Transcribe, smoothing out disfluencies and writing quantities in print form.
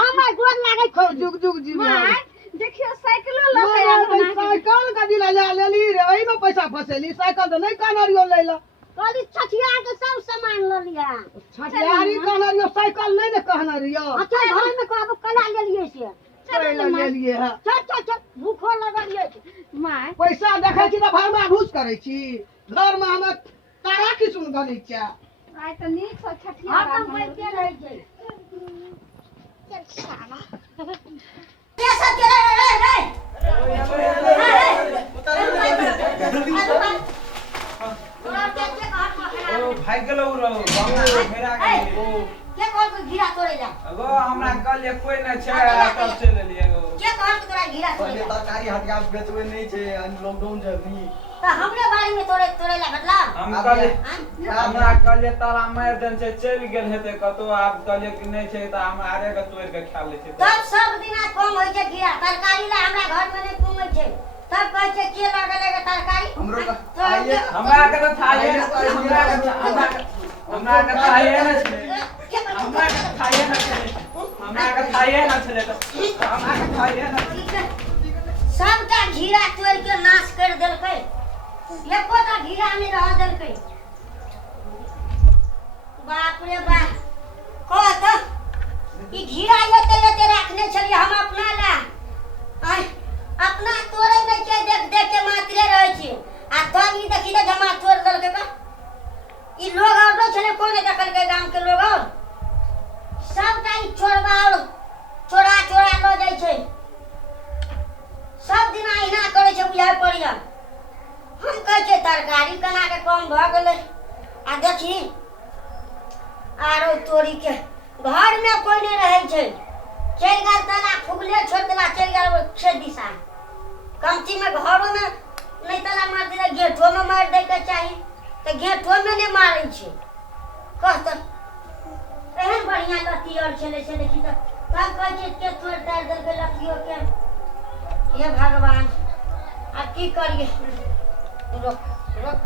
हमर गोर लागे खूब जुग जुग जी माय देखियो साइकिलो लगे साइकिल का दिला ले ली रे वही में पैसा फसेली साइकिल तो नहीं कानरियो लेला कहली छठिया के सब सामान ल लिया छठियारी कानरियो साइकिल नहीं ने कहनरियो अच्छा घर में कहब कला ले लिए से ले लिए है चल भूखो लगलिए माय पैसा देखै छी त भरमा घुस करै छी घर में हम तारा की सुन गली छ आइ त नीक से छठिया हम बैठे रह छै चल साला के सब के रे ओ भाई गेलो रो बाबू मेरा के ओ के कहल के घीरा तोड़े जा अगो हमरा कल ये कोई न छै तब चल लिए गो के कहल के तोरा घीरा तोड़े जा तरकारी हटिया बेचबे नहीं छै लॉकडाउन छै अभी त हमरे बाड़ी में तोड़े ला मतलब हम कल हमरा कल ये ताला मार देन छै चल गेल हेते कतो आब कल कि नहीं छै त हम आरे के तोड़ के खा ले छै तब सब दिना कम होय छै घीरा तरकारी ला हमरा घर में नहीं घूमै छै तब कहै छै के लागले तरकारी हमरो हमरा के त थाये हमरा के थाये न छै हमरा के थाये न छै हमरा के थाये न छले त हमरा के थाये न सबटा घीरा तोड़ के नाश कर देलकै एकोटा घीरा नहीं रह देलकै बाप रे बाप कह त ई घीरा एते रखने छलिए हम अपना ला आय अपना तोड़े नहीं छै देख के मात्रे रहे छी आ तब ई देखि त जमा तोड़ देलकै बा ई लोग और नहीं छले कोने देखल के गांव के लोग और सबटा ई चोरबा और चोरा लो जाय छै सब दिन अहिना करे छै बुझाय पड़िया हम कहै छै तरकारी कना के कम भ गेलै आ देखी आरो तोरी के घर में कोई नहीं रहे छै चल गेल तना फुगले छोड़ देला चल गेल खेत दिशा कमती में घरों में नहीं तला मार दिला गेटो में मार दे के चाहिए तो गेटो में नहीं मारै छै कह त एहन बढ़िया लत्ती और छले से देखी त तब कहै छै के तोड़ दार देल के लत्तियों के हे भगवान आ की करिए रुक